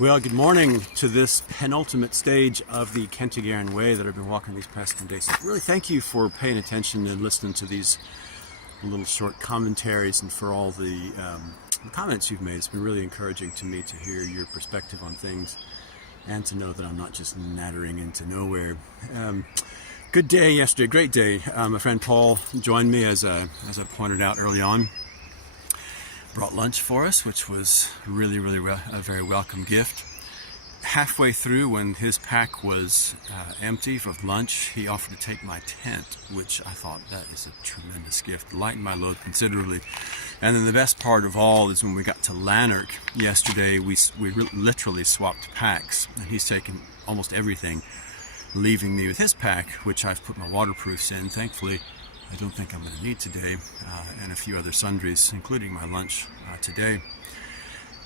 Well, good morning to this penultimate stage of the Kentigern Way that I've been walking these past 10 days. So really thank you for paying attention and listening to these little short commentaries and for all the comments you've made. It's been really encouraging to me to hear your perspective on things and to know that I'm not just nattering into nowhere. Good day yesterday, great day. My friend Paul joined me as I pointed out early on. Brought lunch for us, which was really a very welcome gift. Halfway through, when his pack was empty for lunch, he offered to take my tent, which I thought that is a tremendous gift, lightened my load considerably. And then the best part of all is when we got to Lanark yesterday, we literally swapped packs, and he's taken almost everything, leaving me with his pack, which I've put my waterproofs in, thankfully. I don't think I'm going to need today, and a few other sundries, including my lunch today.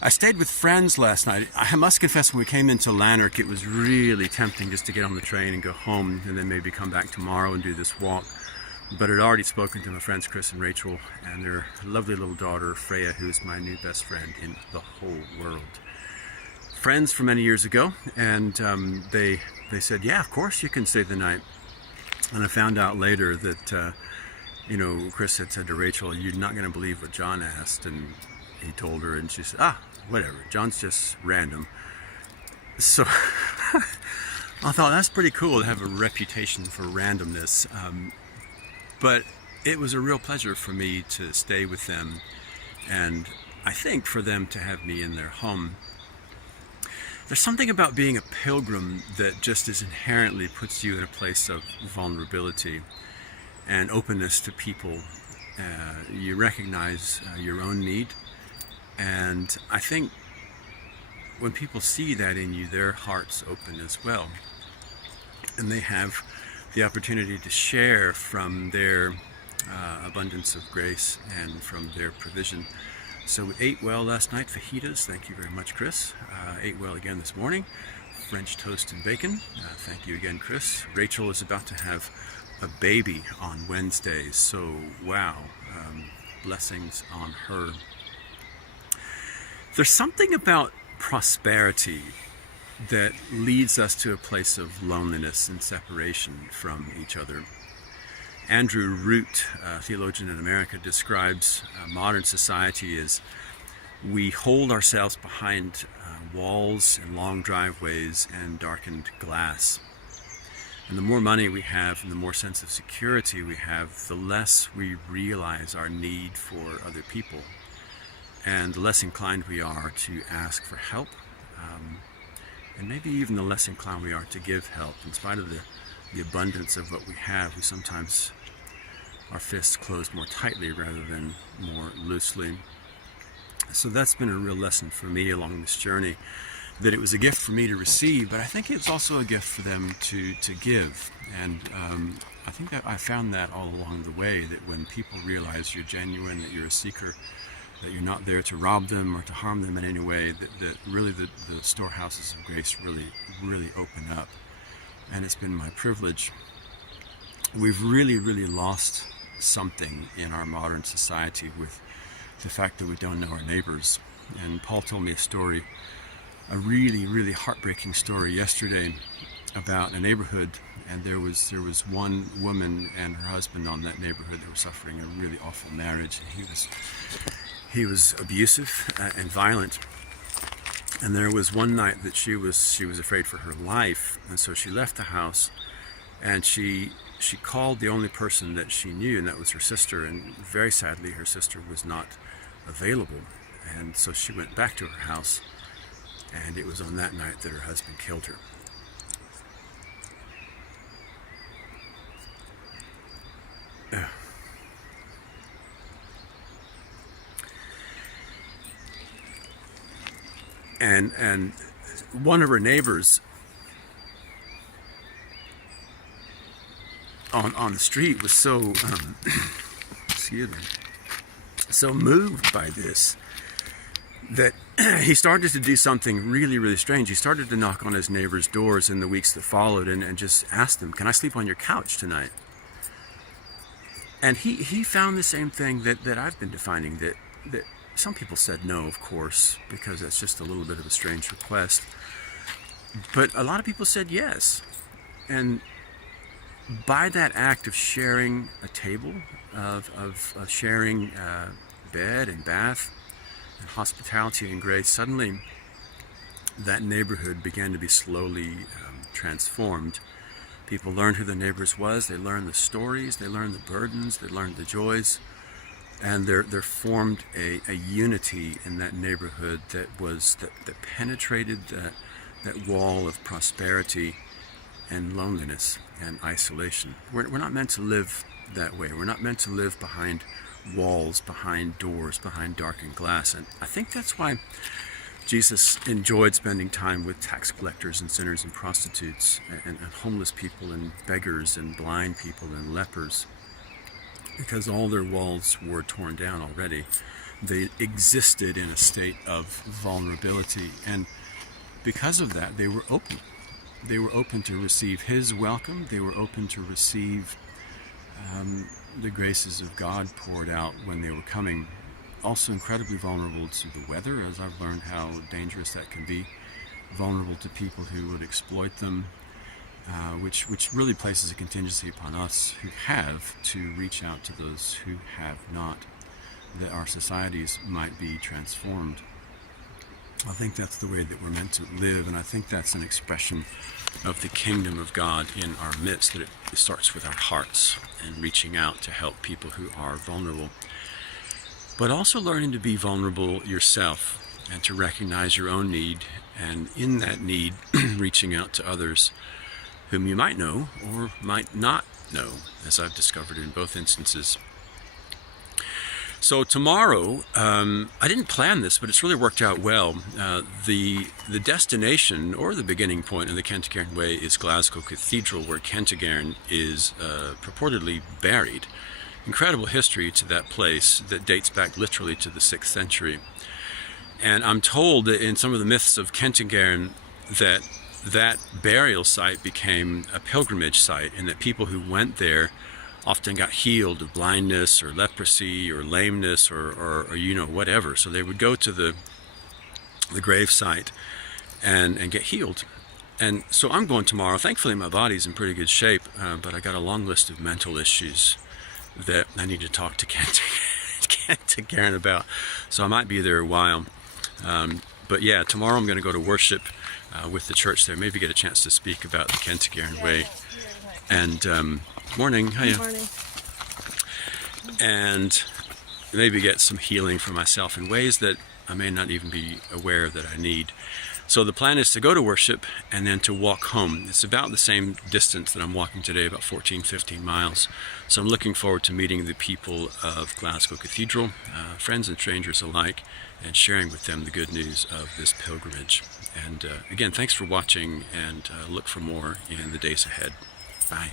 I stayed with friends last night. I must confess, when we came into Lanark, it was really tempting just to get on the train and go home, and then maybe come back tomorrow and do this walk. But I'd already spoken to my friends Chris and Rachel, and their lovely little daughter, Freya, who's my new best friend in the whole world. Friends from many years ago, and they said, yeah, of course you can stay the night. And I found out later that Chris had said to Rachel, you're not going to believe what John asked. And he told her, and she said, whatever, John's just random. So I thought that's pretty cool to have a reputation for randomness. But it was a real pleasure for me to stay with them, and I think for them to have me in their home. There's something about being a pilgrim that just as inherently puts you in a place of vulnerability and openness to people. You recognize your own need, and I think when people see that in you, their hearts open as well, and they have the opportunity to share from their abundance of grace and from their provision. So we ate well last night, fajitas, thank you very much, Chris. Ate well again this morning, French toast and bacon, thank you again, Chris. Rachel is about to have a baby on Wednesday, so wow, blessings on her. There's something about prosperity that leads us to a place of loneliness and separation from each other. Andrew Root, a theologian in America, describes modern society as we hold ourselves behind walls and long driveways and darkened glass. And the more money we have and the more sense of security we have, the less we realize our need for other people, and the less inclined we are to ask for help, and maybe even the less inclined we are to give help. In spite of the abundance of what we have, we sometimes, our fists closed more tightly rather than more loosely. So that's been a real lesson for me along this journey, that it was a gift for me to receive, but I think it's also a gift for them to give. And I think that I found that all along the way, that when people realize you're genuine, that you're a seeker, that you're not there to rob them or to harm them in any way, that really the storehouses of grace really open up. And it's been my privilege. We've really lost something in our modern society with the fact that we don't know our neighbors. And Paul told me a story, a really heartbreaking story yesterday about a neighborhood, and there was one woman and her husband on that neighborhood that were suffering a really awful marriage. He was abusive and violent. And there was one night that she was afraid for her life, and so she left the house, and she called the only person that she knew, and that was her sister. And very sadly, her sister was not available, and so she went back to her house, and it was on that night that her husband killed her. And one of her neighbors on the street was so so moved by this that he started to do something really strange. He started to knock on his neighbors' doors in the weeks that followed and just asked them, can I sleep on your couch tonight? And he found the same thing that I've been defining, that some people said no, of course, because that's just a little bit of a strange request. But a lot of people said yes. And by that act of sharing a table, of sharing bed and bath and hospitality and grace, suddenly that neighborhood began to be slowly transformed. People learned who the neighbors was, they learned the stories, they learned the burdens, they learned the joys, and there formed a unity in that neighborhood that penetrated that wall of prosperity and loneliness and isolation. We're not meant to live that way. We're not meant to live behind walls, behind doors, behind darkened glass. And I think that's why Jesus enjoyed spending time with tax collectors and sinners and prostitutes and homeless people and beggars and blind people and lepers, because all their walls were torn down already. They existed in a state of vulnerability, and because of that, they were open. They were open to receive His welcome. They were open to receive the graces of God poured out when they were coming. Also incredibly vulnerable to the weather, as I've learned how dangerous that can be. Vulnerable to people who would exploit them, which really places a contingency upon us who have to reach out to those who have not, that our societies might be transformed. I think that's the way that we're meant to live, and I think that's an expression of the kingdom of God in our midst, that it starts with our hearts and reaching out to help people who are vulnerable. But also learning to be vulnerable yourself and to recognize your own need, and in that need, reaching out to others whom you might know or might not know, as I've discovered in both instances. So tomorrow, I didn't plan this, but it's really worked out well. The destination, or the beginning point of the Kentigern Way, is Glasgow Cathedral, where Kentigern is purportedly buried. Incredible history to that place that dates back literally to the 6th century. And I'm told that in some of the myths of Kentigern that burial site became a pilgrimage site, and that people who went there often got healed of blindness or leprosy or lameness or whatever. So they would go to the grave site and get healed. And so I'm going tomorrow. Thankfully my body's in pretty good shape, but I got a long list of mental issues that I need to talk to Kentigern about. So I might be there a while. But yeah, tomorrow I'm going to go to worship with the church there. Maybe get a chance to speak about the Kentigern Way. And morning, hiya. Morning. And maybe get some healing for myself in ways that I may not even be aware that I need. So the plan is to go to worship and then to walk home. It's about the same distance that I'm walking today, about 14-15 miles. So I'm looking forward to meeting the people of Glasgow Cathedral, friends and strangers alike, and sharing with them the good news of this pilgrimage. And again, thanks for watching, and look for more in the days ahead. Bye.